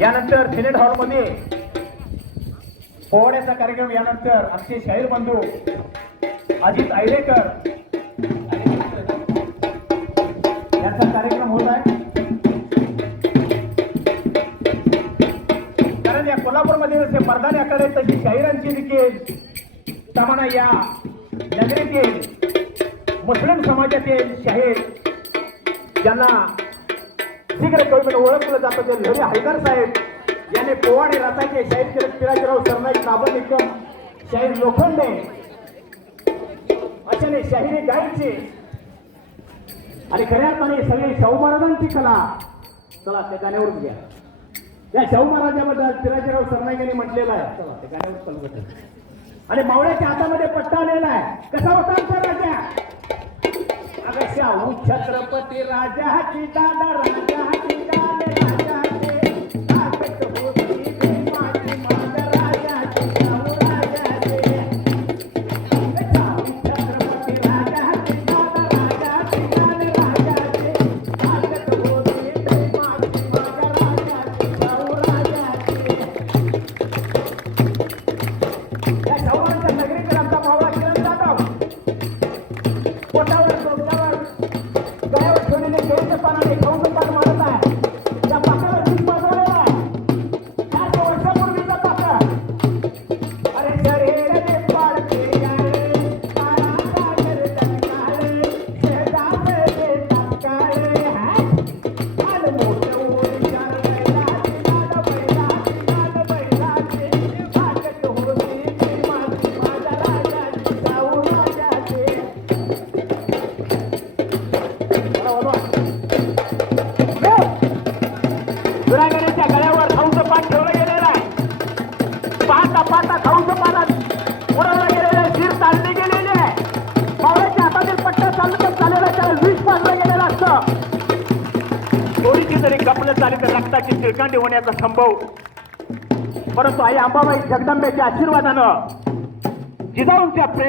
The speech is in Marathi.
यानंतर सिनेट हॉलमध्ये पोवाड्याचा कार्यक्रम यानंतर आमचे शाहीर बंधू अजित आयरेकर यांचा कार्यक्रम होत आहे. कारण या कोल्हापूरमध्ये जसे मर्दानी आकडे तशी शाहिरांची देखील तमाना या नगरीतील मुस्लिम समाजातील शाहीर ज्यांना शीघ्र कवी ओळखलं जातं ते. लहरी हैदर साहेब याने पोवाडे रथाचे शाहीर किरण पिराजीराव सरनाईक नाबर निकम शाहीर लोखंडे. अशाने शाहिरी गायचे. आणि खऱ्या अर्थाने सगळी शाहू महाराजांची कला. चला त्या गाण्यावर घ्या. त्या शाहू महाराजाबद्दल पिराजीराव सरनाईक यांनी म्हटलेलं आहे. चला त्या गाण्यावर चालू आणि मावळ्याच्या हातामध्ये पट्टा आलेला आहे. कसा होता आमचा राजा? अगं शाहू छत्रपती राजा हाती दादा राजा हाती दादा राजा हाती ताकद होती प्रेमाची माझ्या राजाची शाहू राजाची. शाहू छत्रपती राजा हाती दादा राजा हाती दादा राजाची. ताकद होती प्रेमाची माझ्या राजाची शाहू राजाची. या शाहूराजांच्या नगरीकडे आमचा मावळा किरण जाधव पोटावर दुरागण्याच्या गळ्यावर खाऊचं पान ठेवलं गेलेलं आहे. पाहता पाहता खाऊचं पानात उडवलं गेलेलं आहे. शिर चालली गेलेली आहे. पावळ्याच्या हातातील पट्टा चालत चाललेला चालेला त्याला विष पाजलं गेलेलं असतं. थोडीशी जरी कपलं चाली तर रक्ताची तिळकांडी होण्याचा संभव. परंतु आई अंबाबाई जगदंबेच्या आशीर्वादानं जिजाऊंच्या प्रेम